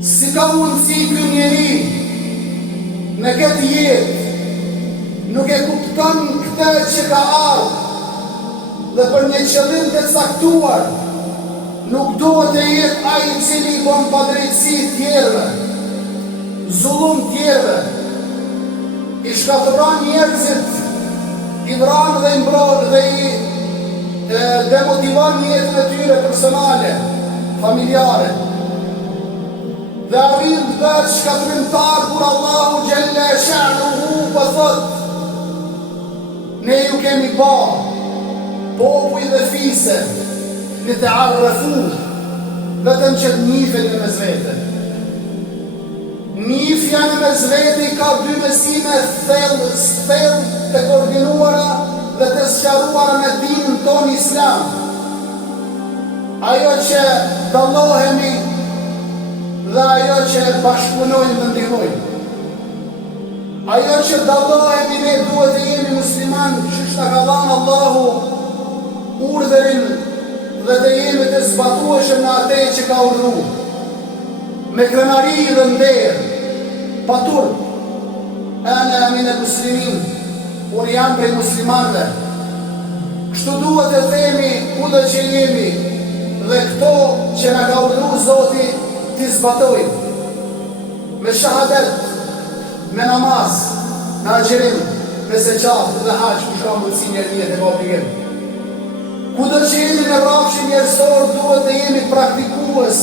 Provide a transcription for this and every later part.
Si ka mundësi ky njeri në këtë jetë nuk e kupton këtë që ka ardhur dhe për një qëllim të caktuar nuk duhet të jetë ai i cili i bën padrejtësi tjerëve, zullum tjerëve, i shkatëron njerëzit, i vran dhe i mbron dhe i demotivon jetën e tyre personale, familjare. Dhe arrin të bëhet shkatrimtar kur Allahu Gjelle Sha'nuhu po thot: ne ju kemi ba popuj dhe fise në të arrafu vetëm që të njifen në mezvete. Njifja në mezvete i ka dy mesime thellë të koordinuara dhe të sqaruara me dinin ton islam. Ajo që dallohemi dhe ajo që bashkëpunojmë dhe ndihmojmë. Ajo që dallohemi ne duhet të jemi musliman, që shta ka dhënë Allahu urdhërin dhe të jemi të zbatueshëm në atë që ka urdhëruar. Me krenari dhe nder, pa turp. Ana min al-muslimin, unë jam prej muslimanëve. Kështu duhet të themi kudo që jemi dhe këto që na ka urdhëruar Zoti t'i zbatojmë. Me shahadet, me namaz, me agjerim, me seqat dhe haqë, ku shka mundësi njerënjet e ka obligim. Kudo që jemi në rrafshin njerësor, duhet të jemi praktikues,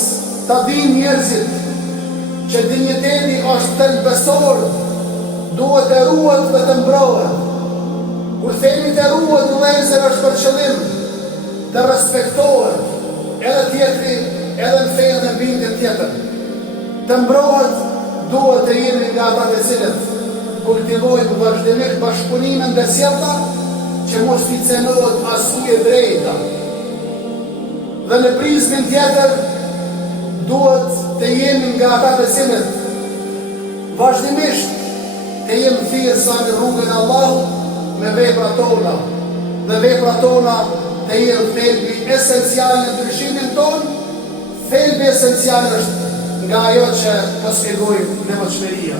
ta din njerëzit, që dinjiteti është të besor, duhet të ruhet dhe të mbrohet. Kur themi të ruhet, vëllezër, është për qëllim, të respektohet, edhe tjetri, edhe në fejnë dhe bindin tjetër. Të mbrohet, duhet të jemi nga ata të cilët kultivojnë vazhdimisht bashkëpunimin dhe sjellta që mos t'i cenohet asnjë drejta. Dhe në prizmin tjetër duhet të jemi nga ata të cilët vazhdimisht të jemi thirrsa në rrugën e Allahut me veprat tona. Dhe veprat tona të jenë thelbi esencial në ndryshimin ton. Thelbi esencial është nga ajo që po shpjegojmë në mëçmeria.